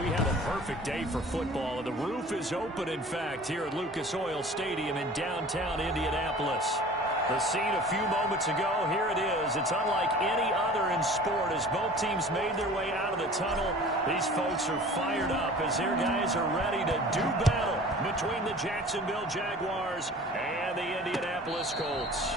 We have a perfect day for football, and the roof is open, in fact, here at Lucas Oil Stadium in downtown Indianapolis. The scene a few moments ago, here it is. It's unlike any other in sport as both teams made their way out of the tunnel. These folks are fired up as their guys are ready to do battle between the Jacksonville Jaguars and the Indianapolis Colts.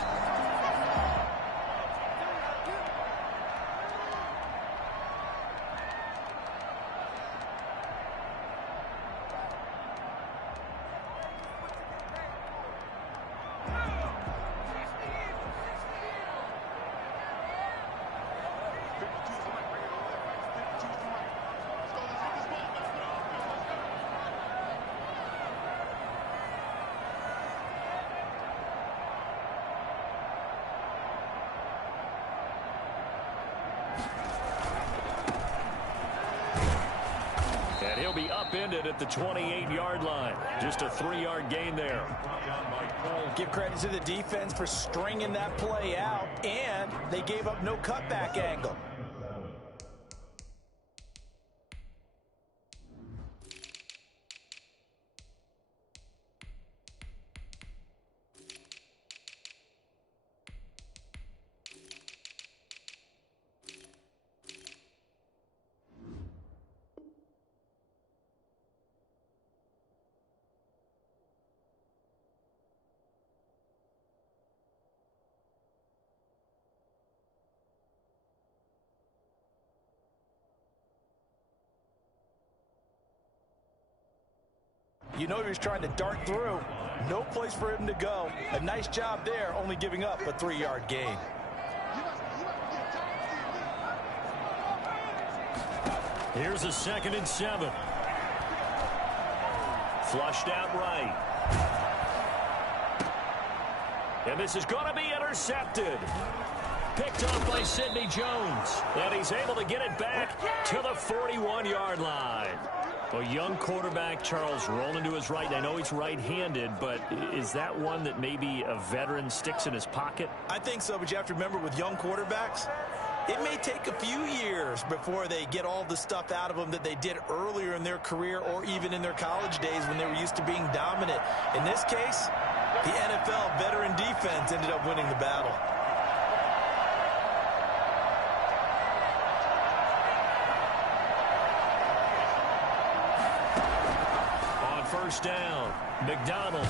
And he'll be upended at the 28-yard line. Just a 3-yard gain there. Give credit to the defense for stringing that play out, and they gave up no cutback angle. You know he was trying to dart through. No place for him to go. A nice job there, only giving up a 3-yard gain. Here's a 2nd and 7. Flushed out right. And this is going to be intercepted. Picked up by Sidney Jones. And he's able to get it back to the 41-yard line. A young quarterback, Charles, rolling to his right. I know he's right-handed, but is that one that maybe a veteran sticks in his pocket? I think so, but you have to remember with young quarterbacks, it may take a few years before they get all the stuff out of them that they did earlier in their career or even in their college days when they were used to being dominant. In this case, the NFL veteran defense ended up winning the battle. First down. McDonald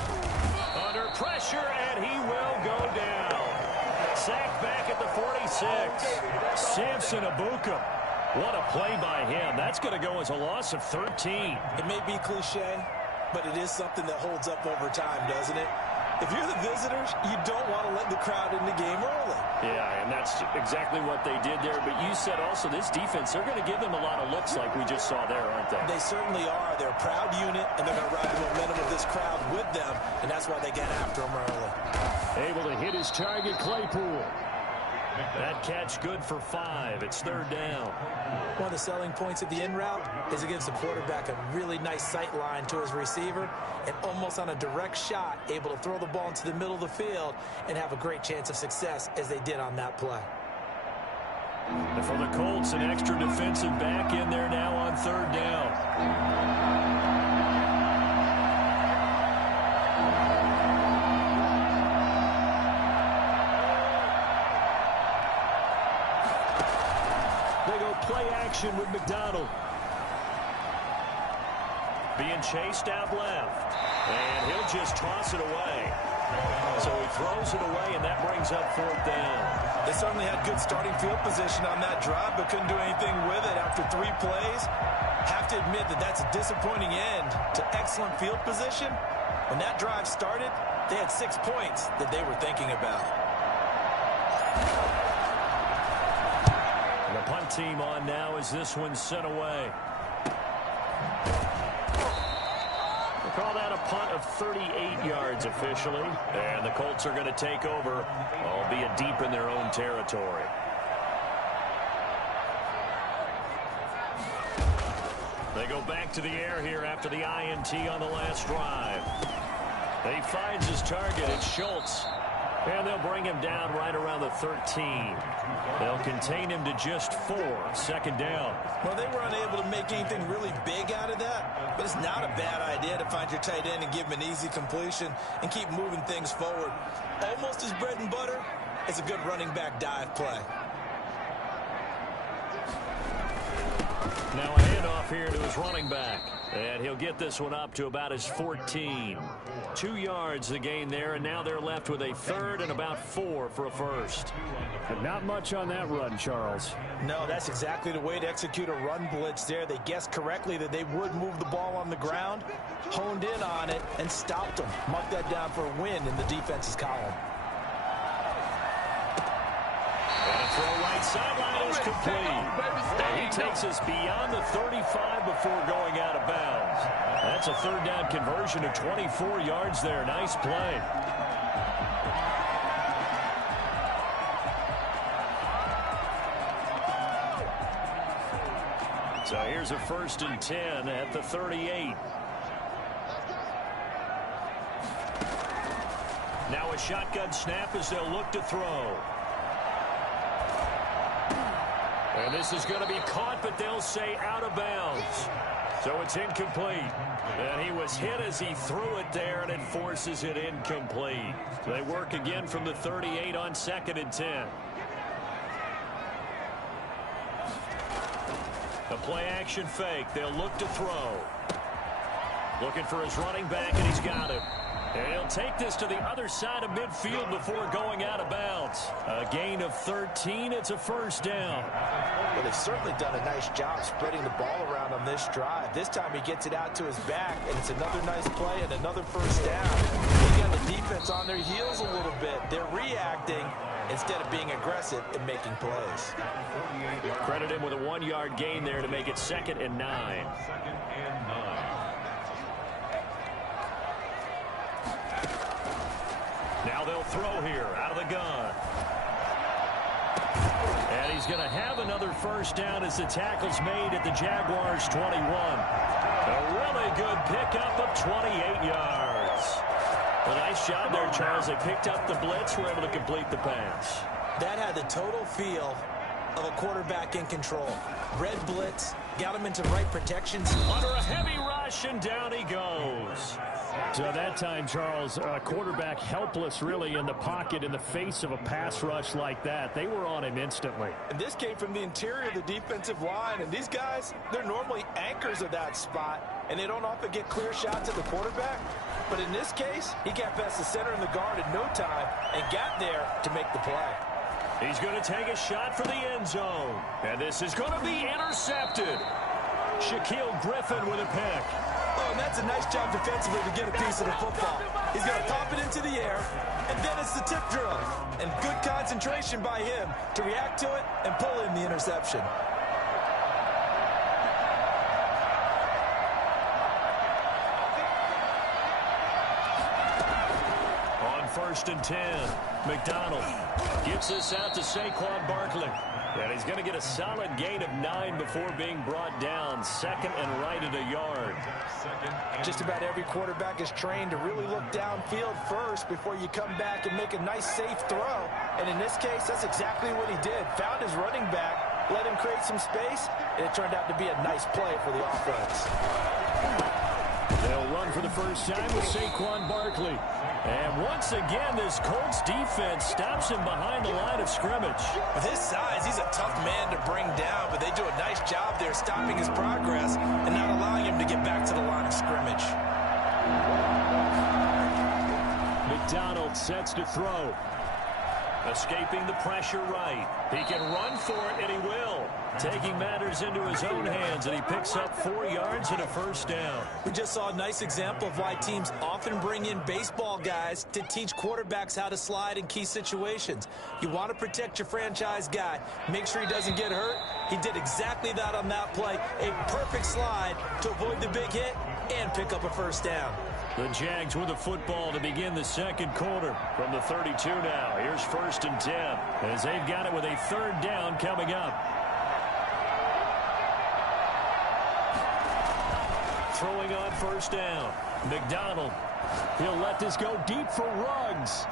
under pressure, and he will go down. Sacked back at the 46. Samson Abuka. What a play by him. That's going to go as a loss of 13. It may be cliche, but it is something that holds up over time, doesn't it? If you're the visitors, you don't want to let the crowd in the game early. Yeah, and that's exactly what they did there. But you said also this defense, they're going to give them a lot of looks like we just saw there, aren't they? They certainly are. They're a proud unit, and they're going to ride the momentum of this crowd with them, and that's why they get after them early. Able to hit his target, Claypool. That catch good for 5. It's 3rd down. One of the selling points of the in route is it gives the quarterback a really nice sight line to his receiver and almost on a direct shot able to throw the ball into the middle of the field and have a great chance of success as they did on that play. And for the Colts, an extra defensive back in there now on 3rd down. Play action with McDonald. Being chased out left. And he'll just toss it away. So he throws it away, and that brings up 4th down. They certainly had good starting field position on that drive, but couldn't do anything with it after 3 plays. Have to admit that that's a disappointing end to excellent field position. When that drive started, they had 6 points that they were thinking about. The punt team on now as this one's sent away. We'll call that a punt of 38 yards officially. And the Colts are going to take over, albeit deep in their own territory. They go back to the air here after the INT on the last drive. He finds his target. It's Schultz. And they'll bring him down right around the 13. They'll contain him to just 4. Second down. Well, they were unable to make anything really big out of that, but it's not a bad idea to find your tight end and give him an easy completion and keep moving things forward. Almost his bread and butter is a good running back dive play. Now a handoff here to his running back. And he'll get this one up to about his 14. 2 yards the gain there, and now they're left with a third and about 4 for a first. And not much on that run, Charles. No, that's exactly the way to execute a run blitz there. They guessed correctly that they would move the ball on the ground, honed in on it, and stopped them. Mark that down for a win in the defense's column. And a throw right sideline is complete. And he takes us beyond the 35 before going out of bounds. That's a third down conversion of 24 yards there. Nice play. So here's a 1st and 10 at the 38. Now a shotgun snap as they'll look to throw. And this is going to be caught, but they'll say out of bounds. So it's incomplete. And he was hit as he threw it there, and it forces it incomplete. They work again from the 38 on 2nd and 10. A play-action fake. They'll look to throw. Looking for his running back, and he's got him. And he'll take this to the other side of midfield before going out of bounds. A gain of 13. It's a first down. Well, they've certainly done a nice job spreading the ball around on this drive. This time he gets it out to his back, and it's another nice play and another first down. They got the defense on their heels a little bit. They're reacting instead of being aggressive and making plays. Credit him with a 1-yard gain there to make it 2nd and 9. Now they'll throw here out of the gun. And he's going to have another first down as the tackle's made at the Jaguars' 21. A really good pickup of 28 yards. A nice job there, Charles. They picked up the blitz, were able to complete the pass. That had the total feel of a quarterback in control. Red blitz, got him into right protections. Under a heavy rush, and down he goes. So that time, Charles, quarterback helpless really in the pocket in the face of a pass rush like that. They were on him instantly. And this came from the interior of the defensive line. And these guys, they're normally anchors of that spot, and they don't often get clear shots at the quarterback. But in this case, he got past the center and the guard in no time and got there to make the play. He's going to take a shot for the end zone. And this is going to be intercepted. Shaquille Griffin with a pick. Oh, and that's a nice job defensively to get a piece of the football. He's going to pop it into the air, and then it's the tip drill. And good concentration by him to react to it and pull in the interception. On 1st and 10, McDonald gets this out to Saquon Barkley. And he's going to get a solid gain of 9 before being brought down. 2nd and right at a yard. Just about every quarterback is trained to really look downfield first before you come back and make a nice, safe throw. And in this case, that's exactly what he did. Found his running back, let him create some space, and it turned out to be a nice play for the offense. They'll run for the first time with Saquon Barkley. And once again, this Colts defense stops him behind the line of scrimmage. With his size, he's a tough man to bring down, but they do a nice job there stopping his progress and not allowing him to get back to the line of scrimmage. McDonald sets to throw. Escaping the pressure right. He can run for it, and he will. Taking matters into his own hands, and he picks up 4 yards and a first down. We just saw a nice example of why teams often bring in baseball guys to teach quarterbacks how to slide in key situations. You want to protect your franchise guy. Make sure he doesn't get hurt. He did exactly that on that play. A perfect slide to avoid the big hit and pick up a first down. The Jags with the football to begin the second quarter. From the 32 now, here's 1st and 10 as they've got it with a third down coming up. Throwing on first down. McDonald. He'll let this go deep for Ruggs.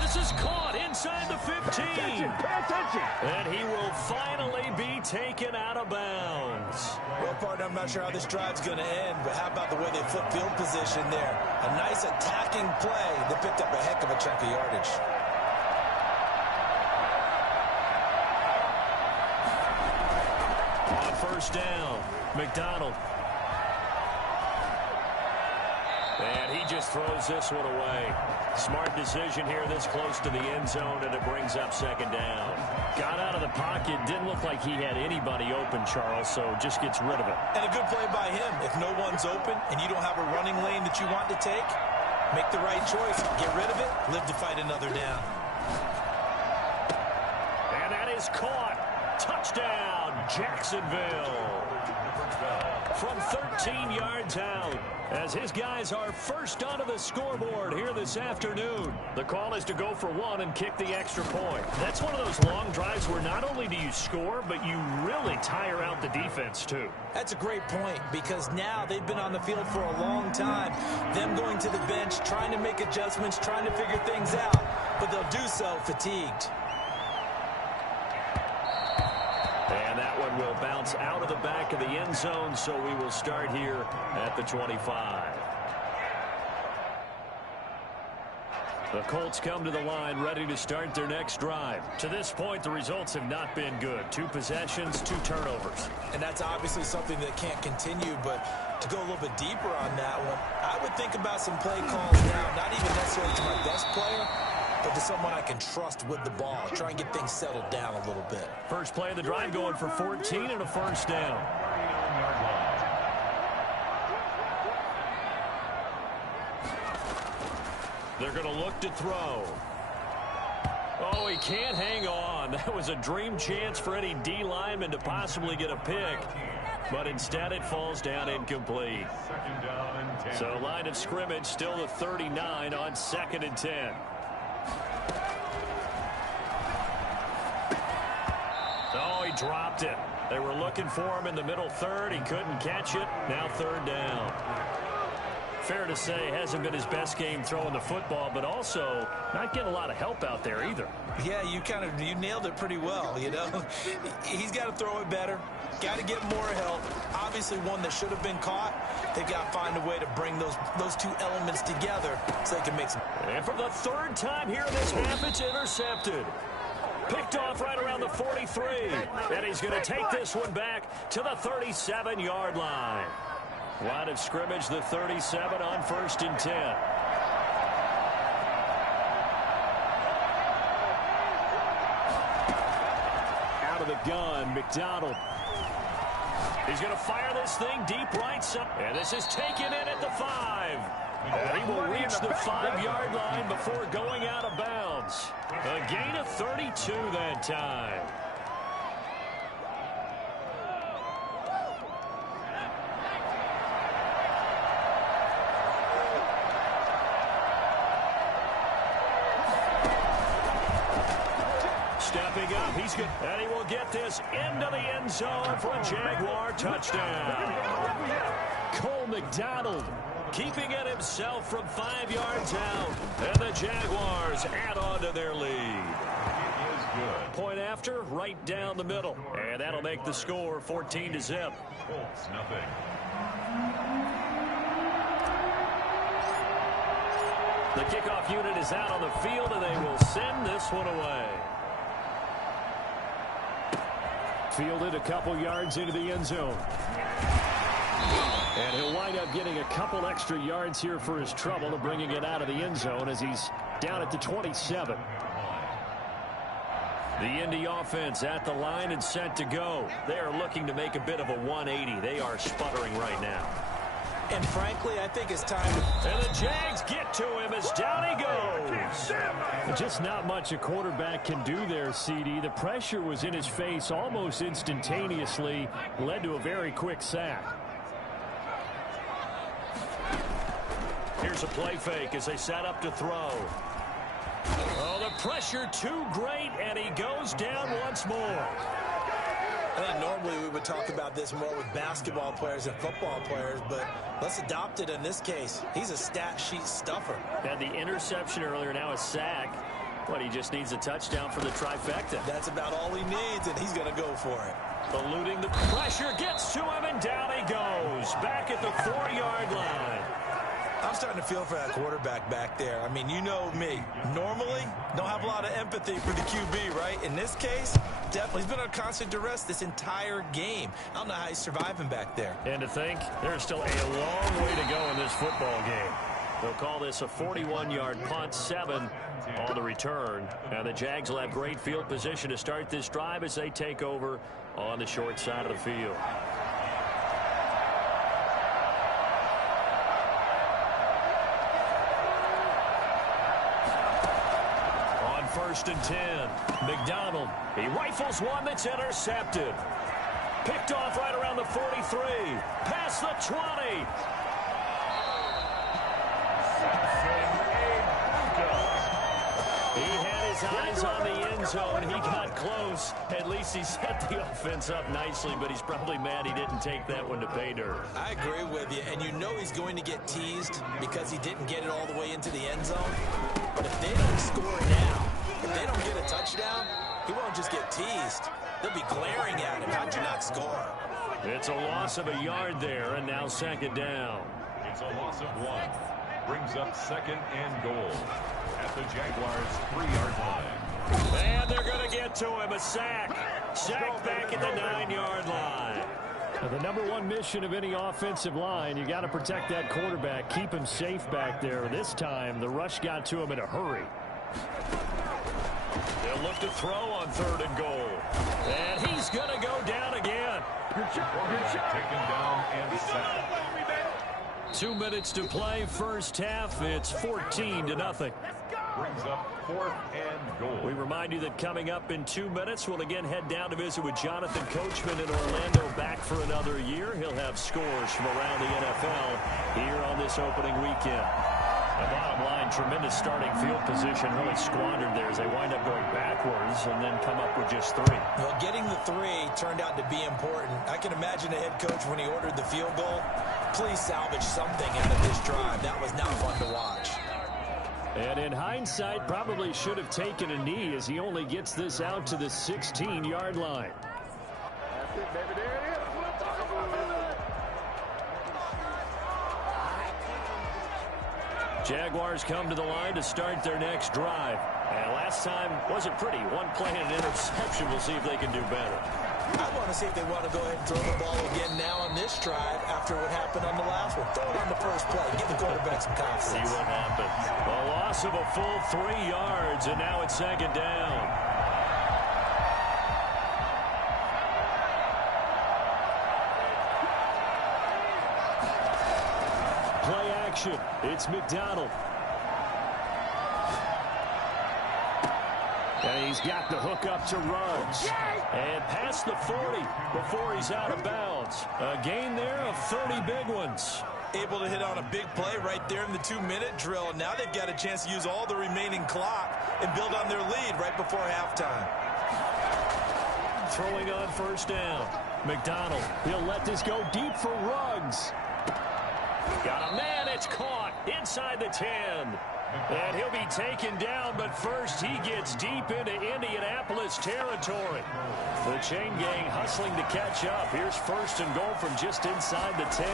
This is caught inside the 15. Pay attention. And he will finally be taken out of bounds. Well, partner, I'm not sure how this drive's going to end, but how about the way they flip field position there? A nice attacking play that picked up a heck of a chunk of yardage. On first down, McDonald. And he just throws this one away. Smart decision here this close to the end zone, and it brings up second down. Got out of the pocket. Didn't look like he had anybody open, Charles, so just gets rid of it. And a good play by him. If no one's open and you don't have a running lane that you want to take, make the right choice. Get rid of it. Live to fight another down. And that is caught. Touchdown, Jacksonville. From 13 yards out, as his guys are first onto the scoreboard here this afternoon. The call is to go for one and kick the extra point. That's one of those long drives where not only do you score, but you really tire out the defense too. That's a great point, because now they've been on the field for a long time. Them going to the bench, trying to make adjustments, trying to figure things out, but they'll do so fatigued. And that one will bounce out of the back of the end zone, so we will start here at the 25. The Colts come to the line ready to start their next drive. To this point, the results have not been good. 2 possessions, 2 turnovers. And that's obviously something that can't continue, but to go a little bit deeper on that one, I would think about some play calls now, not even necessarily to my best player, but to someone I can trust with the ball. Try and get things settled down a little bit. First play of the drive going for 14 and a first down. They're going to look to throw. Oh, he can't hang on. That was a dream chance for any D lineman to possibly get a pick. But instead it falls down incomplete. So line of scrimmage still the 39 on 2nd and 10. Oh, he dropped it. They were looking for him in the middle third. He couldn't catch it. Now 3rd down. Fair to say, hasn't been his best game throwing the football, but also not getting a lot of help out there either. Yeah, you nailed it pretty well, you know. He's got to throw it better. Got to get more help. Obviously one that should have been caught. They've got to find a way to bring those 2 elements together so they can make some. And for the 3rd time here in this half, it's intercepted. Picked off right around the 43. And he's going to take this one back to the 37-yard line. Line of scrimmage, the 37 on 1st and 10. Out of the gun, McDonald. He's going to fire this thing deep right side. And this is taken in at the 5. And he will reach the 5-yard line before going out of bounds. A gain of 32 that time. Stepping up, he's good. And he will get this into the end zone for a Jaguar touchdown. Cole McDonald keeping it himself from 5 yards out. And the Jaguars add on to their lead. Point after, right down the middle. And that'll make the score 14-0. Colts, nothing. The kickoff unit is out on the field, and they will send this one away. Fielded a couple yards into the end zone. And he'll wind up getting a couple extra yards here for his trouble of bringing it out of the end zone as he's down at the 27. The Indy offense at the line and set to go. They are looking to make a bit of a 180. They are sputtering right now. And frankly, I think it's time to... And the Jags get to him as down he goes. Just not much a quarterback can do there, CD. The pressure was in his face almost instantaneously. Led to a very quick sack. Here's a play fake as they set up to throw. Oh, the pressure too great, and he goes down once more. I think normally we would talk about this more with basketball players and football players, but let's adopt it in this case. He's a stat sheet stuffer. Had the interception earlier, now a sack. Well, he just needs a touchdown for the trifecta. That's about all he needs, and he's going to go for it. Eluding the pressure, gets to him, and down he goes. Back at the 4-yard line. I'm starting to feel for that quarterback back there. I mean, you know me. Normally, don't have a lot of empathy for the QB, right? In this case, definitely. He's been on constant duress this entire game. I don't know how he's surviving back there. And to think, there's still a long way to go in this football game. They'll call this a 41-yard punt, 7 on the return. Now the Jags will have great field position to start this drive as they take over on the short side of the field. On 1st and 10, McDonald. He rifles one that's intercepted. Picked off right around the 43. Past the 20. He had his eyes on the end zone. He got close. At least he set the offense up nicely, but he's probably mad he didn't take that one to pay dirt. I agree with you, and you know he's going to get teased because he didn't get it all the way into the end zone. But if they don't score now, if they don't get a touchdown, he won't just get teased. They'll be glaring at him. How'd you not score? It's a loss of a yard there, and now 2nd down. It's a loss of 1. Brings up 2nd and goal at the Jaguars' 3-yard line. And they're going to get to him. A sack. Sack back at the 9-yard line. Now, the number one mission of any offensive line, you got to protect that quarterback, keep him safe back there. This time, the rush got to him in a hurry. They'll look to throw on 3rd and goal. And he's going to go down again. Good shot. Taken down and sacked. 2 minutes to play, first half. It's 14-0. Brings up 4th and goal. We remind you that coming up in 2 minutes, we'll again head down to visit with Jonathan Coachman in Orlando, back for another year. He'll have scores from around the NFL here on this opening weekend. The bottom line, tremendous starting field position, really squandered there as they wind up going backwards and then come up with just 3. Well, getting the 3 turned out to be important. I can imagine the head coach when he ordered the field goal. Please salvage something out of this drive. That was not fun to watch. And in hindsight, probably should have taken a knee as he only gets this out to the 16-yard line. That's it, baby. There it is. What I'm talking about. Jaguars come to the line to start their next drive. And last time wasn't pretty. One play and an interception. We'll see if they can do better. I want to see if they want to go ahead and throw the ball again now on this drive after what happened on the last one. Throw it on the first play. Give the quarterback some confidence. See what happens. A loss of a full 3 yards, and now it's 2nd down. Play action. It's McDonald. And he's got the hook up to Ruggs. And past the 40 before he's out of bounds. A gain there of 30 big ones. Able to hit on a big play right there in the 2-minute drill. Now they've got a chance to use all the remaining clock and build on their lead right before halftime. Throwing on 1st down. McDonald. He'll let this go deep for Ruggs. Got a man. It's caught inside the 10. And he'll be taken down, but first he gets deep into Indianapolis territory. The chain gang hustling to catch up. Here's 1st and goal from just inside the 10.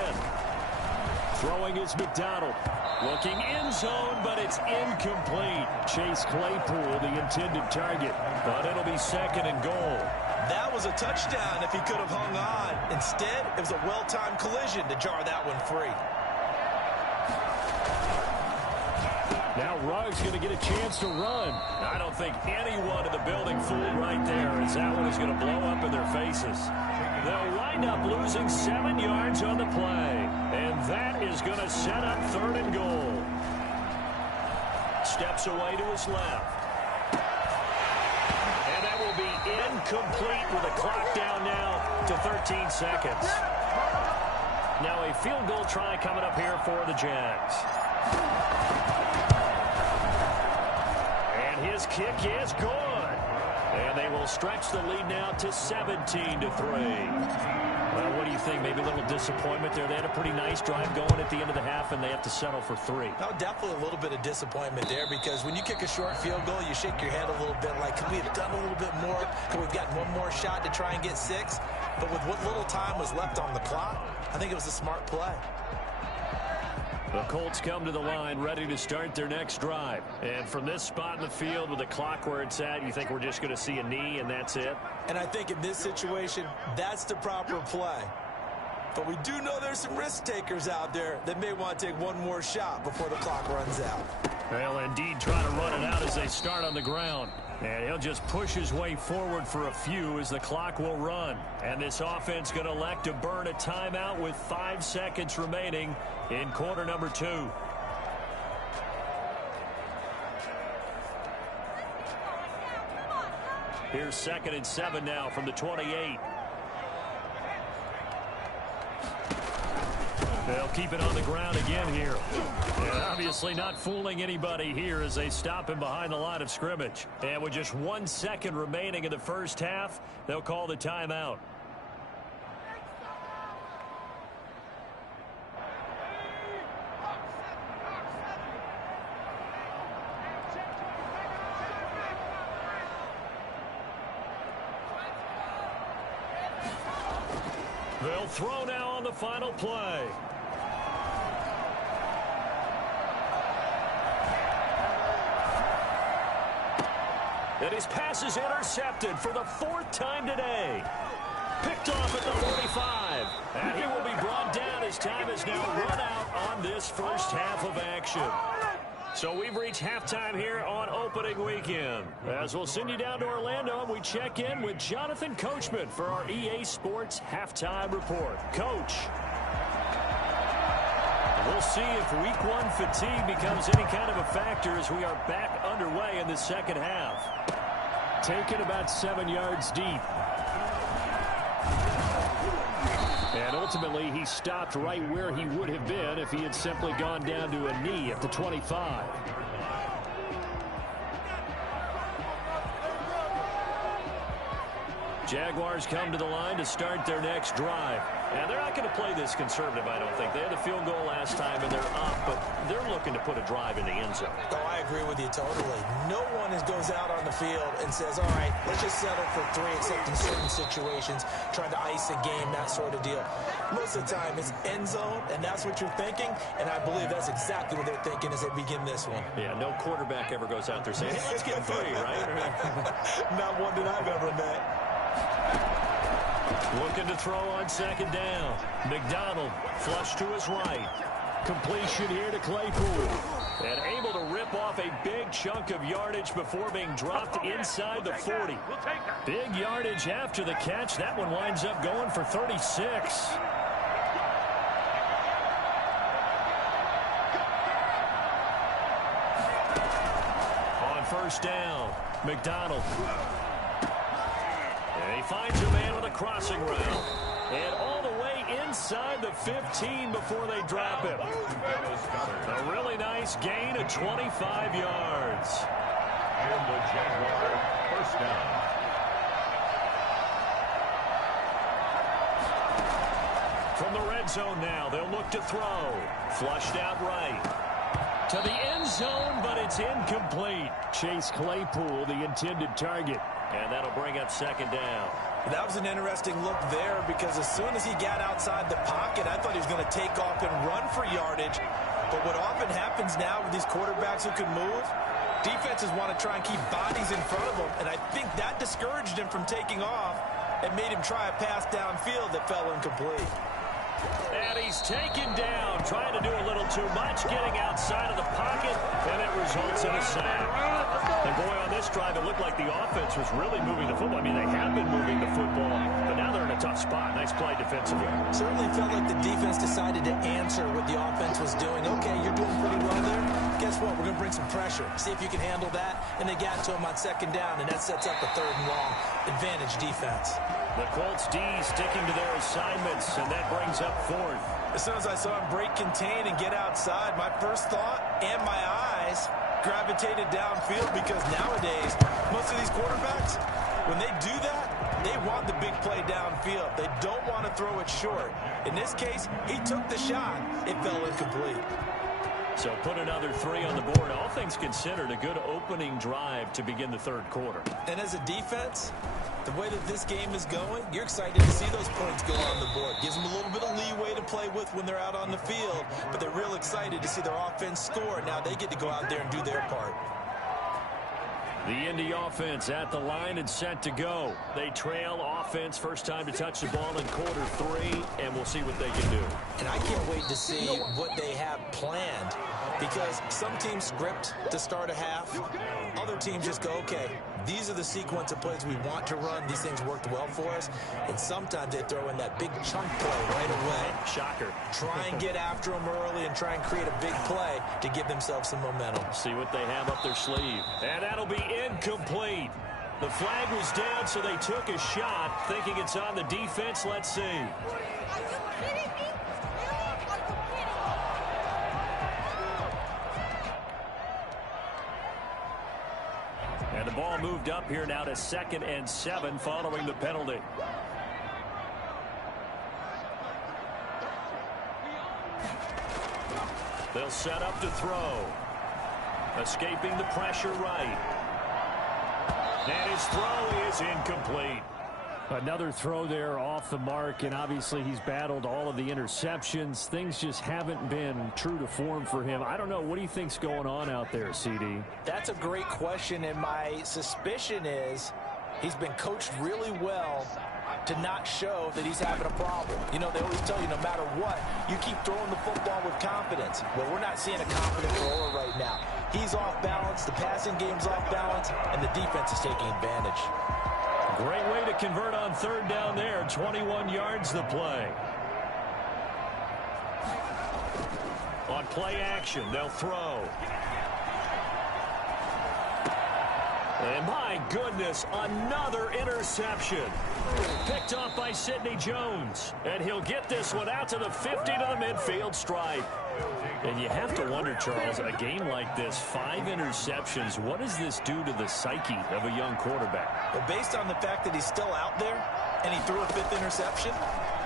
Throwing is McDonald. Looking end zone, but it's incomplete. Chase Claypool, the intended target. But it'll be 2nd and goal. That was a touchdown if he could have hung on. Instead, it was a well-timed collision to jar that one free. Now Ruggs going to get a chance to run. I don't think anyone in the building fooled right there, as that one is going to blow up in their faces. They'll wind up losing 7 yards on the play. And that is going to set up 3rd and goal. Steps away to his left. And that will be incomplete with the clock down now to 13 seconds. Now a field goal try coming up here for the Jags. And his kick is good. And they will stretch the lead now to 17-3. Well, what do you think? Maybe a little disappointment there. They had a pretty nice drive going at the end of the half, and they have to settle for 3. No, definitely a little bit of disappointment there, because when you kick a short field goal, you shake your head a little bit like, could we have done a little bit more? Could we have gotten one more shot to try and get 6? But with what little time was left on the clock, I think it was a smart play. The Colts come to the line ready to start their next drive. And from this spot in the field with the clock where it's at, you think we're just going to see a knee and that's it? And I think in this situation, that's the proper play. But we do know there's some risk takers out there that may want to take one more shot before the clock runs out. They'll indeed try to run it out as they start on the ground. And he'll just push his way forward for a few as the clock will run. And this offense going to elect to burn a timeout with 5 seconds remaining in quarter number 2. Here's 2nd and 7 now from the 28. They'll keep it on the ground again here. And obviously not fooling anybody here as they stop him behind the line of scrimmage. And with just 1 second remaining in the first half, they'll call the timeout. They'll throw now on the final play. And his pass is intercepted for the 4th time today. Picked off at the 45. And he will be brought down as time is now run out on this first half of action. So we've reached halftime here on opening weekend. As we'll send you down to Orlando, and we check in with Jonathan Coachman for our EA Sports Halftime Report. Coach. We'll see if week 1 fatigue becomes any kind of a factor as we are back underway in the second half. Taken about 7 yards deep. And ultimately, he stopped right where he would have been if he had simply gone down to a knee at the 25. Jaguars come to the line to start their next drive. And they're not going to play this conservative, I don't think. They had the field goal last time, and they're up, but they're looking to put a drive in the end zone. Oh, I agree with you totally. No one goes out on the field and says, all right, let's just settle for 3, except in certain situations, trying to ice a game, that sort of deal. Most of the time, it's end zone, and that's what you're thinking, and I believe that's exactly what they're thinking as they begin this one. Yeah, no quarterback ever goes out there saying, hey, let's get 3, right? Not one that I've ever met. Looking to throw on 2nd down. McDonald flush to his right. Completion here to Claypool. And able to rip off a big chunk of yardage before being dropped inside the 40. Big yardage after the catch. That one winds up going for 36. On 1st down, McDonald. And he finds a man with a crossing route. And all the way inside the 15 before they drop him. A really nice gain of 25 yards. And the Jaguar 1st down. From the red zone now, they'll look to throw. Flushed out right. To the end zone, but it's incomplete. Chase Claypool, the intended target. And that'll bring up 2nd down. That was an interesting look there, because as soon as he got outside the pocket, I thought he was going to take off and run for yardage. But what often happens now with these quarterbacks who can move, defenses want to try and keep bodies in front of them. And I think that discouraged him from taking off and made him try a pass downfield that fell incomplete. And he's taken down, trying to do a little too much, getting outside of the pocket, and it results in a sack. And boy, on this drive, it looked like the offense was really moving the football. I mean, they have been moving the football, but now they're in a tough spot. Nice play defensively. Certainly felt like the defense decided to answer what the offense was doing. Okay, you're doing pretty well there. Guess what? We're going to bring some pressure. See if you can handle that. And they got to him on 2nd down, and that sets up a 3rd and long. Advantage defense. The Colts D sticking to their assignments, and that brings up 4th. As soon as I saw him break contain and get outside, my first thought and my eyes gravitated downfield, because nowadays, most of these quarterbacks, When they do that, they want the big play downfield. They don't want to throw it short. In this case, he took the shot. It fell incomplete. So put another 3 on the board. All things considered, a good opening drive to begin the third quarter. And as a defense, the way that this game is going, you're excited to see those points go on the board. Gives them a little bit of leeway to play with when they're out on the field, but they're real excited to see their offense score. Now they get to go out there and do their part. The Indy offense at the line and set to go. They trail offense, first time to touch the ball in quarter 3, and we'll see what they can do. And I can't wait to see what they have planned, because some teams script to start a half. Other teams just go, okay, these are the sequence of plays we want to run. These things worked well for us. And sometimes they throw in that big chunk play right away. Shocker. Try and get after them early and try and create a big play to give themselves some momentum. See what they have up their sleeve. And that'll be incomplete. The flag was down, so they took a shot, thinking it's on the defense. Let's see. And the ball moved up here now to 2nd and 7 following the penalty. They'll set up to throw. Escaping the pressure right. And his throw is incomplete. Another throw there off the mark, and obviously he's battled all of the interceptions. Things just haven't been true to form for him. I don't know. What do you think's going on out there, CD? That's a great question, and my suspicion is he's been coached really well to not show that he's having a problem. You know, they always tell you no matter what, you keep throwing the football with confidence. Well, we're not seeing a confident thrower right now. He's off balance, the passing game's off balance, and the defense is taking advantage. Great way to convert on 3rd down there. 21 yards the play. On play action, they'll throw. And my goodness, another interception. Picked off by Sidney Jones. And he'll get this one out to the 50 to the midfield stripe. And you have to wonder, Charles, a game like this, 5 interceptions, what does this do to the psyche of a young quarterback? Well, based on the fact that he's still out there and he threw a 5th interception,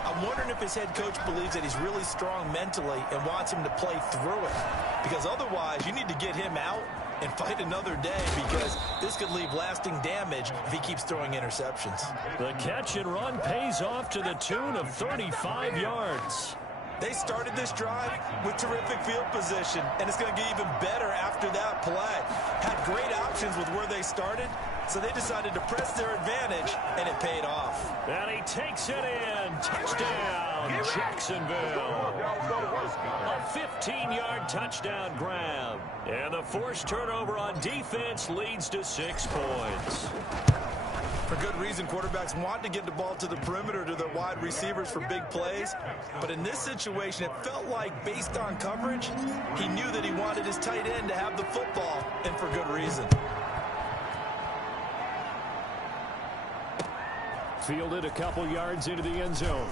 I'm wondering if his head coach believes that he's really strong mentally and wants him to play through it. Because otherwise, you need to get him out and fight another day, because this could leave lasting damage if he keeps throwing interceptions. The catch and run pays off to the tune of 35 yards. They started this drive with terrific field position, and it's going to get even better after that play. Had great options with where they started, so they decided to press their advantage, and it paid off. And he takes it in. Touchdown, Jacksonville. A 15-yard touchdown grab. And the forced turnover on defense leads to 6 points. For good reason, quarterbacks want to get the ball to the perimeter to their wide receivers for big plays. But in this situation, it felt like, based on coverage, he knew that he wanted his tight end to have the football, and for good reason. Fielded a couple yards into the end zone.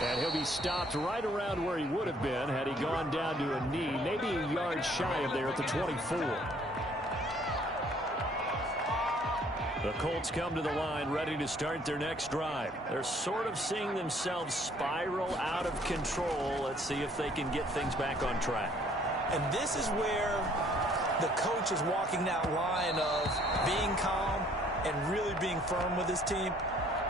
And he'll be stopped right around where he would have been had he gone down to a knee, maybe a yard shy of there at the 24. The Colts come to the line ready to start their next drive. They're sort of seeing themselves spiral out of control. Let's see if they can get things back on track. And this is where the coach is walking that line of being calm and really being firm with his team.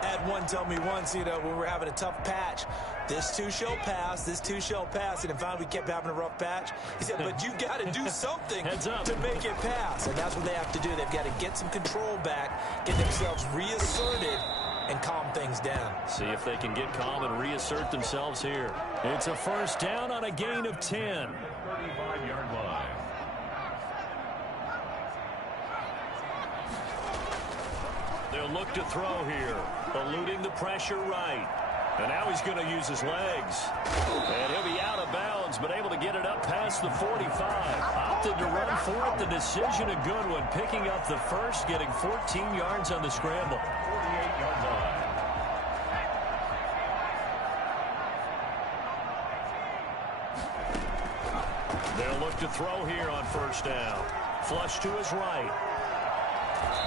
I had one tell me once, you know, when we were having a tough patch, this too shall pass, this too shall pass. And finally we kept having a rough patch. He said, but you got to do something to make it pass. And that's what they have to do. They've got to get some control back, get themselves reasserted, and calm things down. See if they can get calm and reassert themselves here. It's a first down on a gain of 10. 35-yard line. They'll look to throw here, eluding the pressure right. And now he's going to use his legs. And he'll be out of bounds, but able to get it up past the 45. Opted to run for it. The decision a good one. Picking up the first, getting 14 yards on the scramble. 48-yard line. They'll look to throw here on first down. Flush to his right.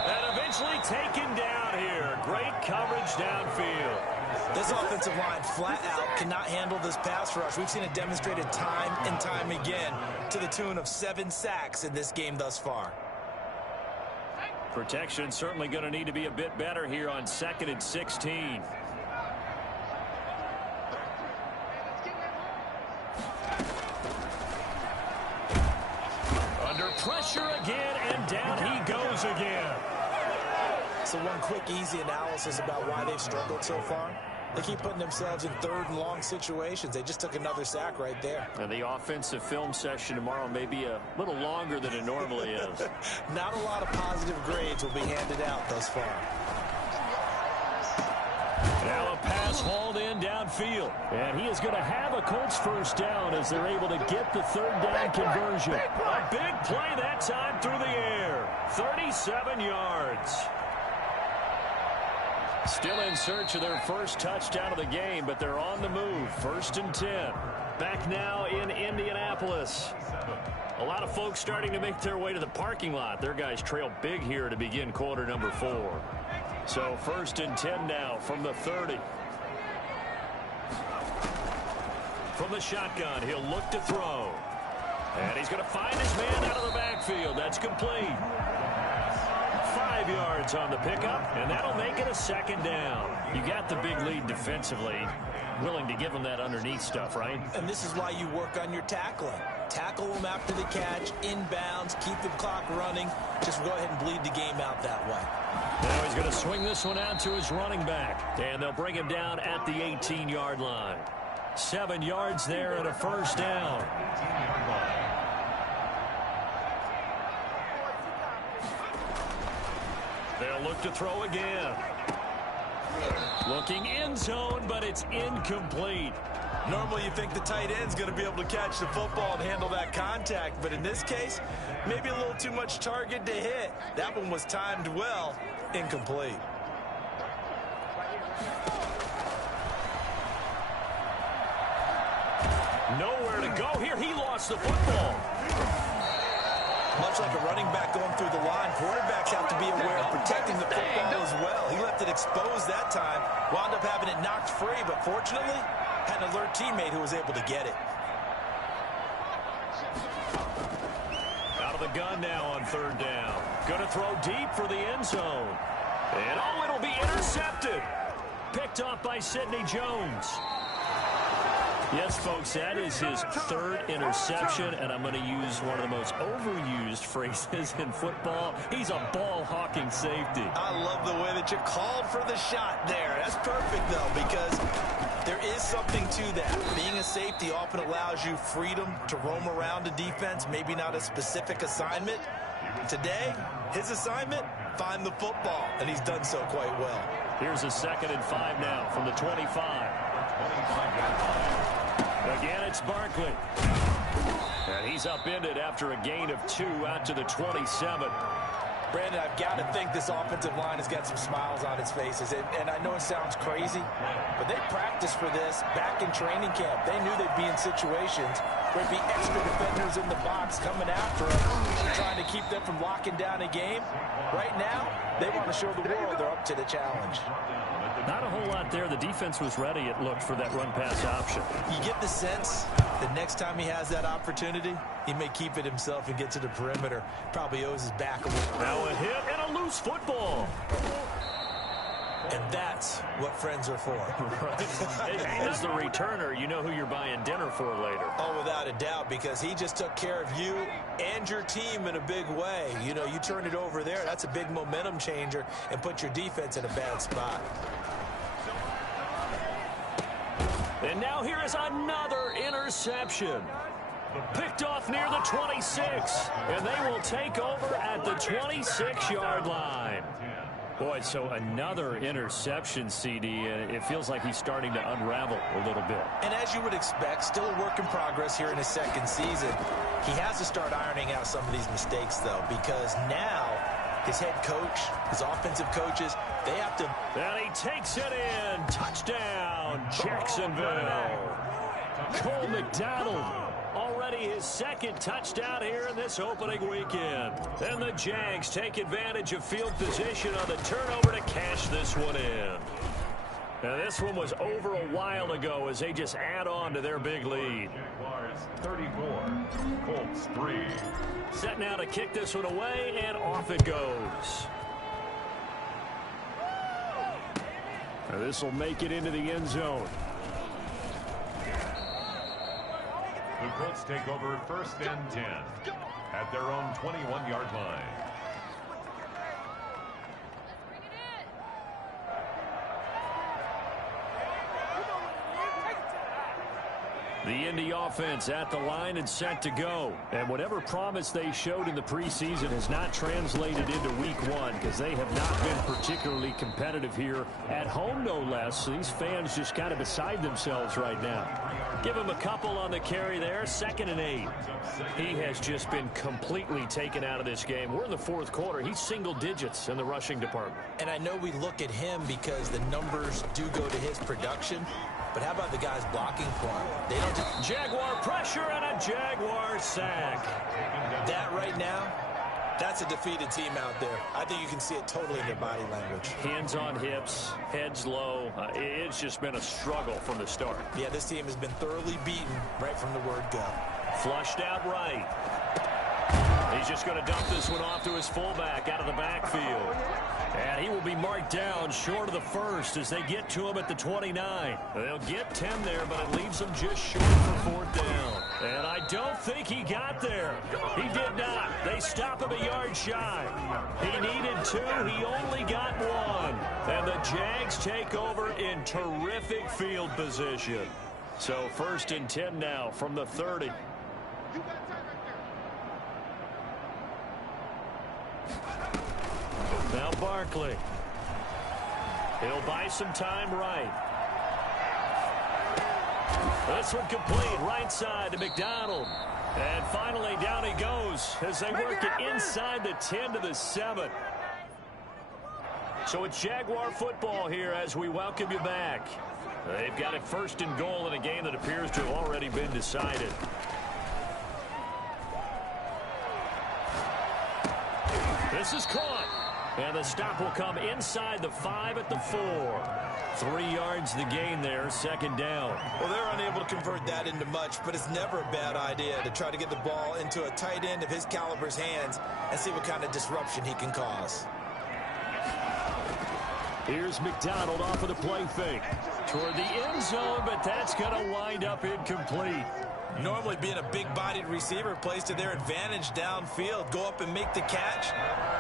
And eventually taken down here. Great coverage downfield. This offensive line flat out cannot handle this pass rush. We've seen it demonstrated time and time again to the tune of 7 sacks in this game thus far. Protection certainly going to need to be a bit better here on 2nd and 16. Under pressure again, and down he goes again. So one quick, easy analysis about why they've struggled so far. They keep putting themselves in 3rd and long situations. They just took another sack right there. And the offensive film session tomorrow may be a little longer than it normally is. Not a lot of positive grades will be handed out thus far. Now a pass hauled in downfield. And he is going to have a Colts first down as they're able to get the 3rd down conversion. A big play that time through the air. 37 yards. Still in search of their first touchdown of the game, but they're on the move. 1st and 10. Back now in Indianapolis. A lot of folks starting to make their way to the parking lot. Their guys trail big here to begin quarter number 4. So 1st and 10 now from the 30. From the shotgun, he'll look to throw. And he's going to find his man out of the backfield. That's complete. 5 yards on the pickup, and that'll make it a 2nd down. You got the big lead defensively. Willing to give them that underneath stuff, right? And this is why you work on your tackling. Tackle them after the catch, inbounds, keep the clock running. Just go ahead and bleed the game out that way. Now he's going to swing this one out to his running back, and they'll bring him down at the 18-yard line. 7 yards there and a 1st down. They'll look to throw again. Looking end zone, but it's incomplete. Normally you think the tight end's going to be able to catch the football and handle that contact, but in this case, maybe a little too much target to hit. That one was timed well, incomplete. Nowhere to go here. He lost the football. Much like a running back going through the line, quarterbacks have to be aware of protecting the football as well. He left it exposed that time, wound up having it knocked free, but fortunately, had an alert teammate who was able to get it. Out of the gun now on 3rd down. Going to throw deep for the end zone. And oh, it'll be intercepted. Picked off by Sidney Jones. Yes, folks, that is his 3rd interception, and I'm going to use one of the most overused phrases in football. He's a ball-hawking safety. I love the way that you called for the shot there. That's perfect, though, because there is something to that. Being a safety often allows you freedom to roam around a defense, maybe not a specific assignment. Today, his assignment, find the football, and he's done so quite well. Here's a 2nd and 5 now from the 25. Again, it's Barkley. And he's upended after a gain of 2 out to the 27. Brandon, I've got to think this offensive line has got some smiles on its faces. And I know it sounds crazy, but they practiced for this back in training camp. They knew they'd be in situations where there'd be extra defenders in the box coming after them, trying to keep them from locking down a game. Right now, they want to show the world they're up to the challenge. Not a whole lot there. The defense was ready, it looked, for that run-pass option. You get the sense that next time he has that opportunity, he may keep it himself and get to the perimeter. Probably owes his back a little. Now a hit and a loose football. And that's what friends are for. As the returner, you know who you're buying dinner for later. Oh, without a doubt, because he just took care of you and your team in a big way. You know, you turn it over there, that's a big momentum changer and put your defense in a bad spot. And now here is another interception. Picked off near the 26. And they will take over at the 26-yard line. Boy, so another interception, CD, and it feels like he's starting to unravel a little bit. And as you would expect, still a work in progress here in his 2nd season. He has to start ironing out some of these mistakes, though, because now his head coach, his offensive coaches, they have to... And he takes it in. Touchdown, Jacksonville. Cole McDonald already already his second touchdown here in this opening weekend. And the Jags take advantage of field position on the turnover to cash this one in. Now, this one was over a while ago as they just add on to their big lead. Jaguars 34, Colts 3. Set now to kick this one away, and off it goes. Now, this will make it into the end zone. The Colts take over 1st and 10 at their own 21-yard line. The Indy offense at the line and set to go. And whatever promise they showed in the preseason has not translated into week one because they have not been particularly competitive here at home, no less. These fans just kind of beside themselves right now. Give him a couple on the carry there, 2nd and 8. He has just been completely taken out of this game. We're in the 4th quarter. He's single digits in the rushing department. And I know we look at him because the numbers do go to his production. But how about the guys blocking for him? They don't just... Jaguar pressure and a Jaguar sack. That right now, that's a defeated team out there. I think you can see it totally in their body language. Hands on hips, heads low. It's just been a struggle from the start. Yeah, this team has been thoroughly beaten right from the word go. Flushed out right. He's just going to dump this one off to his fullback out of the backfield. And he will be marked down short of the first as they get to him at the 29. They'll get 10 there, but it leaves them just short for 4th down. And I don't think he got there. He did not. They stop him a yard shy. He needed 2. He only got 1. And the Jags take over in terrific field position. So 1st and 10 now from the 30. Now Barkley. He'll buy some time right. This one complete. Right side to McDonald. And finally down he goes as they work it inside the 10 to the 7. So it's Jaguar football here as we welcome you back. They've got it 1st and goal in a game that appears to have already been decided. This is caught. And the stop will come inside the 5 at the 4. 3 yards the gain there, 2nd down. Well, they're unable to convert that into much, but it's never a bad idea to try to get the ball into a tight end of his caliber's hands and see what kind of disruption he can cause. Here's McDonald off of the play fake. Toward the end zone, but that's going to wind up incomplete. Normally being a big-bodied receiver plays to their advantage downfield. Go up and make the catch,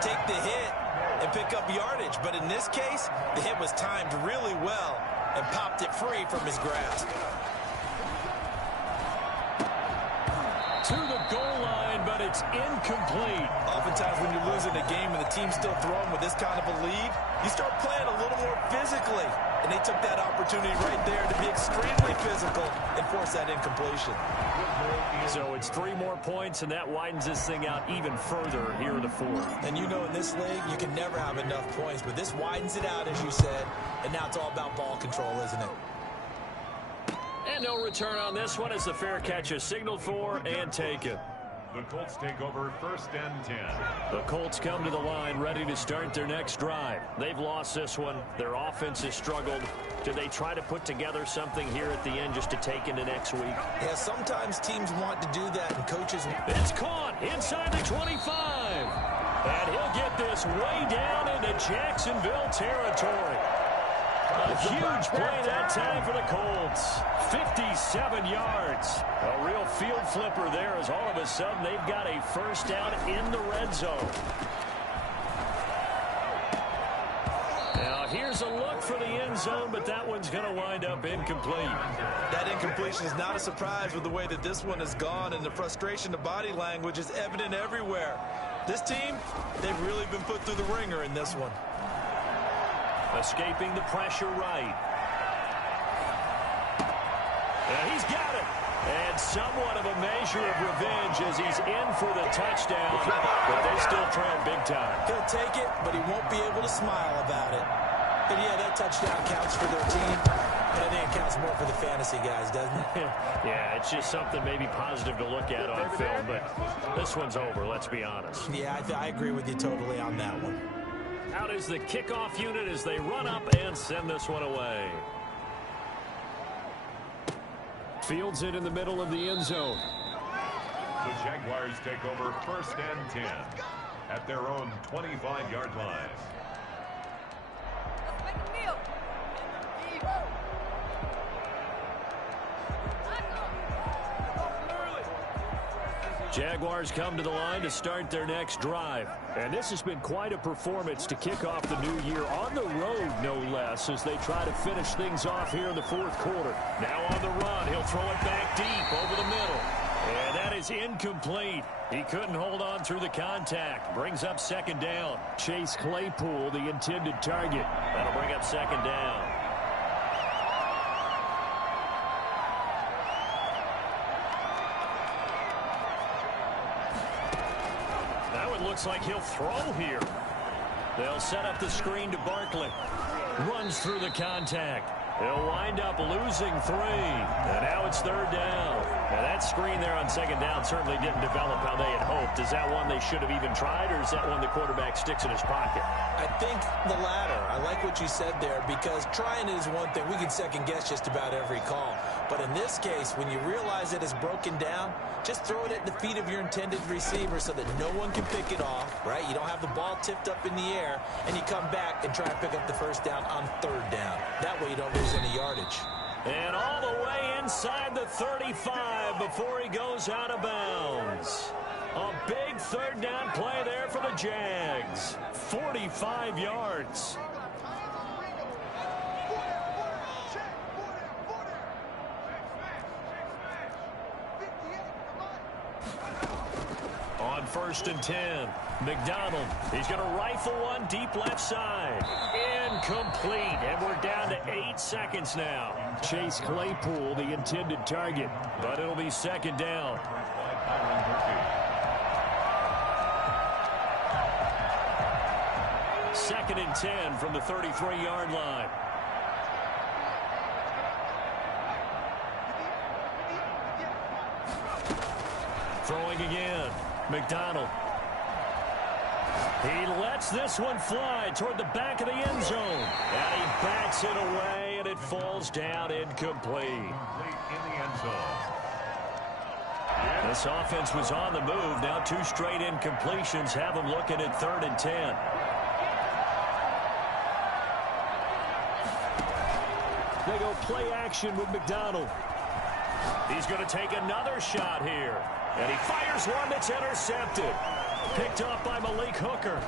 take the hit, and pick up yardage. But in this case, the hit was timed really well and popped it free from his grasp. To the goal line, but it's incomplete. Oftentimes when you're losing a game and the team's still throwing with this kind of a lead, you start playing a little more physically. And they took that opportunity right there to be extremely physical and force that incompletion. So it's 3 more points, and that widens this thing out even further here in the 4th. And you know in this league, you can never have enough points, but this widens it out, as you said, and now it's all about ball control, isn't it? And no return on this one as the fair catch is signaled for and taken. The Colts take over 1st and 10. The Colts come to the line ready to start their next drive. They've lost this one. Their offense has struggled. Do they try to put together something here at the end just to take into next week? Yeah, sometimes teams want to do that, and coaches... It's caught inside the 25. And he'll get this way down into Jacksonville territory. A huge play that time for the Colts. 57 yards. A real field flipper there as all of a sudden they've got a 1st down in the red zone. Now here's a look for the end zone, but that one's going to wind up incomplete. That incompletion is not a surprise with the way that this one has gone, and the frustration of body language is evident everywhere. This team, they've really been put through the ringer in this one. Escaping the pressure right. And he's got it. And somewhat of a measure of revenge as he's in for the touchdown. But they still trail big time. He'll take it, but he won't be able to smile about it. And yeah, that touchdown counts for their team. But I think it counts more for the fantasy guys, doesn't it? Yeah, it's just something maybe positive to look at on film, but this one's over, let's be honest. Yeah, I agree with you totally on that one. Out is the kickoff unit as they run up and send this one away. Fields it in the middle of the end zone. The Jaguars take over 1st and 10 at their own 25-yard line. Jaguars come to the line to start their next drive. And this has been quite a performance to kick off the new year on the road, no less, as they try to finish things off here in the 4th quarter. Now on the run, he'll throw it back deep over the middle. And that is incomplete. He couldn't hold on through the contact. Brings up 2nd down. Chase Claypool, the intended target. That'll bring up 2nd down. Looks like he'll throw here. They'll set up the screen to Barkley. Runs through the contact. They'll wind up losing 3. And now it's 3rd down. Now that screen there on 2nd down certainly didn't develop how they had hoped. Is that one they should have even tried, or is that one the quarterback sticks in his pocket? I think the latter. I like what you said there, because trying is one thing. We can second guess just about every call. But in this case, when you realize it is broken down, just throw it at the feet of your intended receiver so that no one can pick it off, right? You don't have the ball tipped up in the air, and you come back and try and pick up the 1st down on 3rd down. That way you don't lose any yardage. And all the way inside the 35 before he goes out of bounds. A big 3rd down play there for the Jags. 45 yards. On 1st and 10, McDonald. He's going to rifle one deep left side. Incomplete, and we're down to 8 seconds now. Chase Claypool, the intended target. But it'll be 2nd down. Second and 10 from the 33-yard line. Throwing again. McDonald. He lets this one fly toward the back of the end zone. And he backs it away, and it falls down incomplete. In the end zone. This offense was on the move. Now 2 straight incompletions have them looking at 3rd and 10. They go play action with McDonald. He's going to take another shot here. And he fires one that's intercepted. Picked off by Malik Hooker.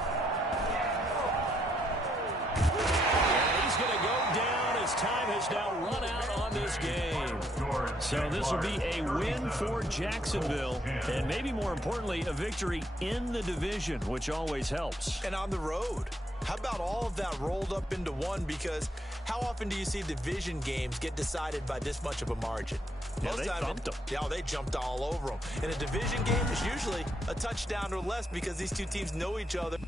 And he's going to go down as time has now run out on this game. So this will be a win for Jacksonville. And maybe more importantly, a victory in the division, which always helps. And on the road. How about all of that rolled up into one? Because how often do you see division games get decided by this much of a margin? Yeah, they thumped them. Yeah, they jumped all over them. In a division game, it's usually a touchdown or less because these two teams know each other.